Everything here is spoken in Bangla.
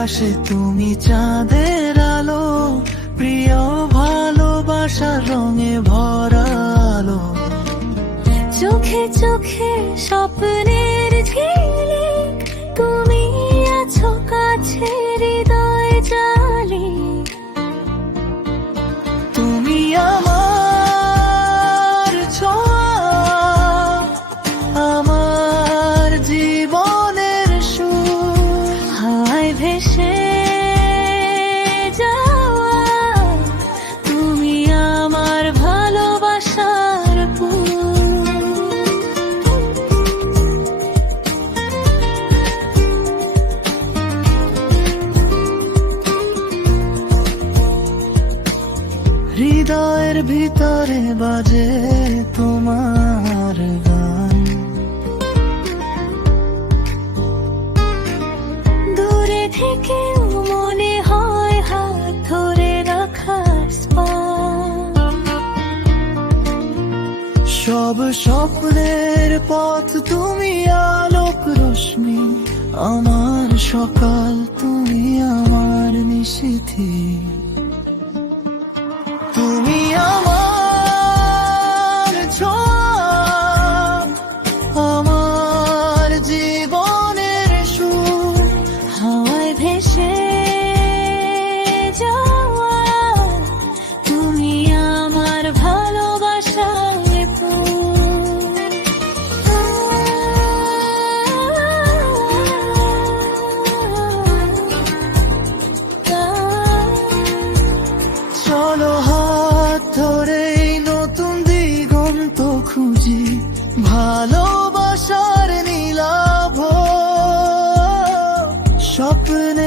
আকাশে তুমি চাঁদের আলো, প্রিয় ভালোবাসার রঙে ভরা আলো। চোখে চোখে স্বপ্নের ঝিলিক, তুমি আছো কাছে হৃদয় জালি। তুমি আমার ছোঁয়া, আমার জীবনের সুর। হাওয়ায় ভেসে যাওয়া, তুমি আমার ভালোবাসার ফুল। হৃদয়ের ভিতরে বাজে তোমার গান, দূরে থেকেও মনে হয় হাত ধরে রাখা স্পর্শ। সব স্বপ্নের পথ তুমি আলোক রশ্মি, আমার সকাল তুমি আমার নিশীথি। তুমি আমার ছোঁয়া, আমার জীবনের সুর। হাওয়ায় ভেসে যাওয়া, তুমি আমার ভালোবাসার ফুল। চলো হাত ধরে নতুন দিগন্ত খুঁজি, ভালোবাসার নীলাভ স্বপ্ন